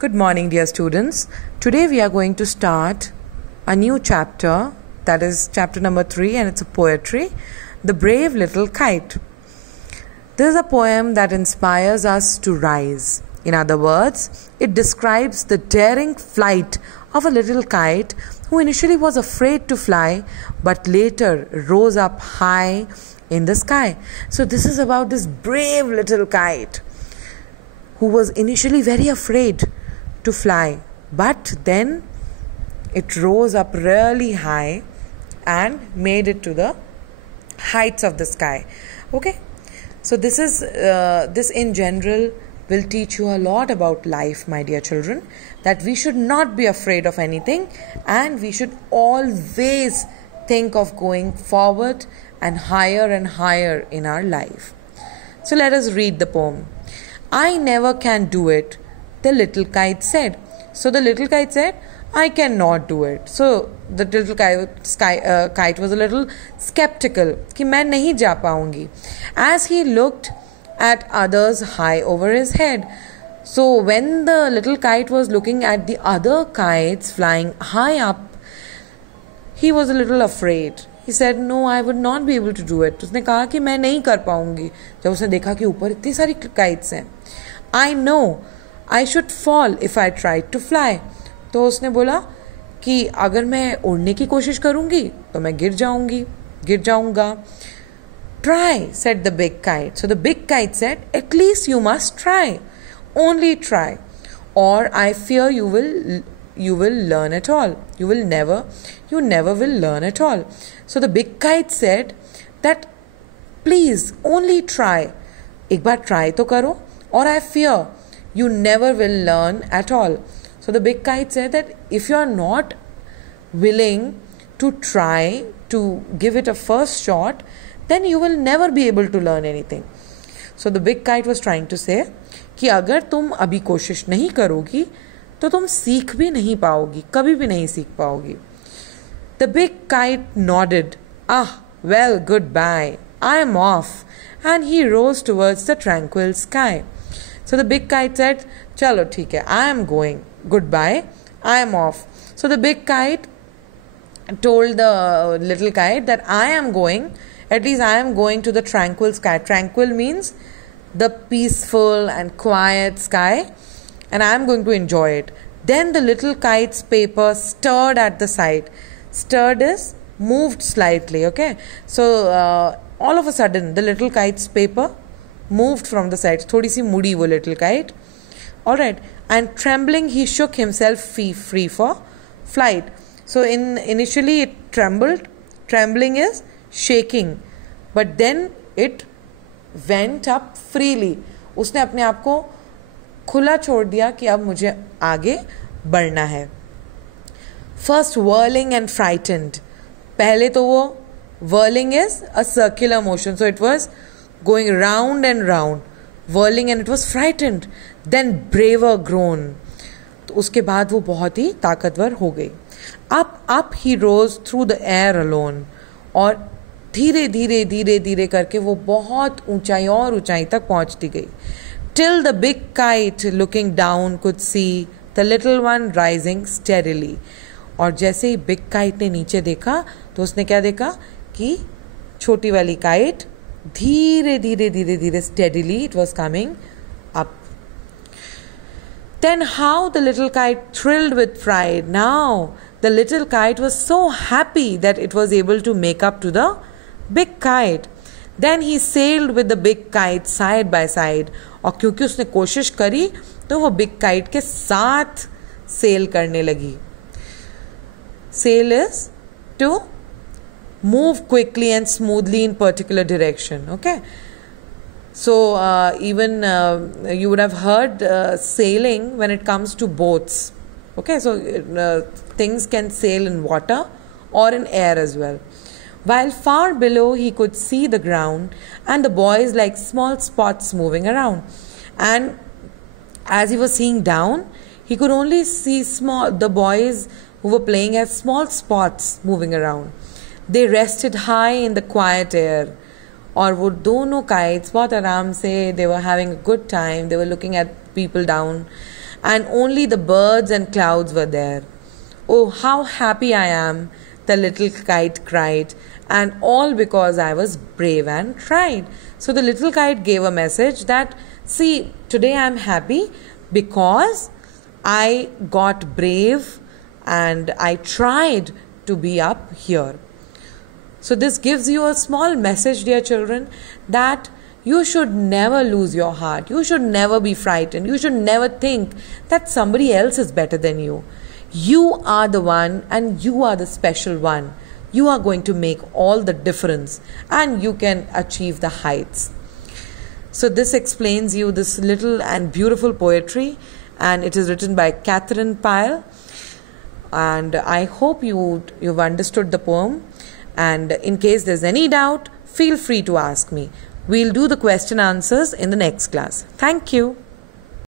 Good morning, dear students. Today we are going to start a new chapter, that is chapter number 3, and it's a poetry, The Brave Little Kite. This is a poem that inspires us to rise. In other words, it describes the daring flight of a little kite who initially was afraid to fly but later rose up high in the sky. So this is about this brave little kite who was initially very afraid to fly, but then it rose up really high and made it to the heights of the sky. Okay, so this in general will teach you a lot about life, my dear children, that we should not be afraid of anything and we should always think of going forward and higher in our life. So let us read the poem. I never can do it, the little kite said. So the little kite said, I cannot do it. So the little kite was a little skeptical कि मैं नहीं जा पाऊंगी. As he looked at others high over his head. So when the little kite was looking at the other kites flying high up, he was a little afraid. He said, no, I would not be able to do it. उसने कहा कि मैं नहीं कर पाऊंगी. जब उसने देखा कि ऊपर इतनी सारी kites हैं. I know I should fall if I tried to fly. तो उसने बोला कि अगर मैं उड़ने की कोशिश करूंगी तो मैं गिर जाऊंगा. Try, said the big kite. So the big kite said, at least you must try. Only try. Or I fear you will learn at all. You never will learn at all. So the big kite said that please only try. एक बार try तो करो. Or I fear you never will learn at all. So the big kite said that if you are not willing to try to give it a first shot, then you will never be able to learn anything. So the big kite was trying to say कि अगर तुम अभी कोशिश नहीं करोगी तो तुम सीख भी नहीं पाओगी, कभी भी नहीं सीख पाओगी. The big kite nodded. Well, goodbye. I am off. And he rose towards the tranquil sky. So the big kite said, चलो ठीक है, I am going. Goodbye. I am off. So the big kite told the little kite that I am going. At least I am going to the tranquil sky. Tranquil means the peaceful and quiet sky, and I am going to enjoy it. Then the little kite's paper stirred at the side. Stirred is moved slightly, okay? So all of a sudden the little kite's paper moved from the side. थोड़ी सी मुड़ी वो little kite. Alright. And trembling he shook himself free for flight. So initially it trembled. Trembling is shaking, but then it went up freely. उसने अपने आप को खुला छोड़ दिया कि अब मुझे आगे बढ़ना है. First whirling and frightened. पहले तो वो whirling is a circular motion, so it was going round and round, whirling, and it was frightened. Then braver grown. तो उसके बाद वो बहुत ही ताकतवर हो गई. Up he rose through the air alone. और धीरे करके वो बहुत ऊंचाई तक पहुंचती गई. Till the big kite looking down could see the little one rising steadily. और जैसे ही बिग काइट ने नीचे देखा तो उसने क्या देखा कि छोटी वाली काइट धीरे steadily it was coming up. Then how the little kite thrilled with pride. Now the little kite was so happy that it was able to make up to the big kite. Then he sailed with the big kite side by side. और क्योंकि उसने कोशिश करी तो वो big kite के साथ cell करने लगी. Sail is to move quickly and smoothly in particular direction. Okay. So even you would have heard sailing when it comes to boats. Okay. So things can sail in water or in air as well. While far below he could see the ground and the boys like small spots moving around. And as he was seeing down, he could only see the boys who were playing as small spots moving around. They rested high in the quiet air. और वो दोनों kites बहुत आराम से they were having a good time. They were looking at people down and only the birds and clouds were there. Oh, how happy I am, the little kite cried, and all because I was brave and tried. So the little kite gave a message that, see, today I am happy because I got brave and I tried to be up here. So this gives you a small message, dear children, that you should never lose your heart. You should never be frightened. You should never think that somebody else is better than you. You are the one and you are the special one. You are going to make all the difference and you can achieve the heights. So this explains you this little and beautiful poetry, and it is written by Catherine Pyle. And I hope you've understood the poem. And in case there's any doubt, feel free to ask me. We'll do the question answers in the next class. Thank you.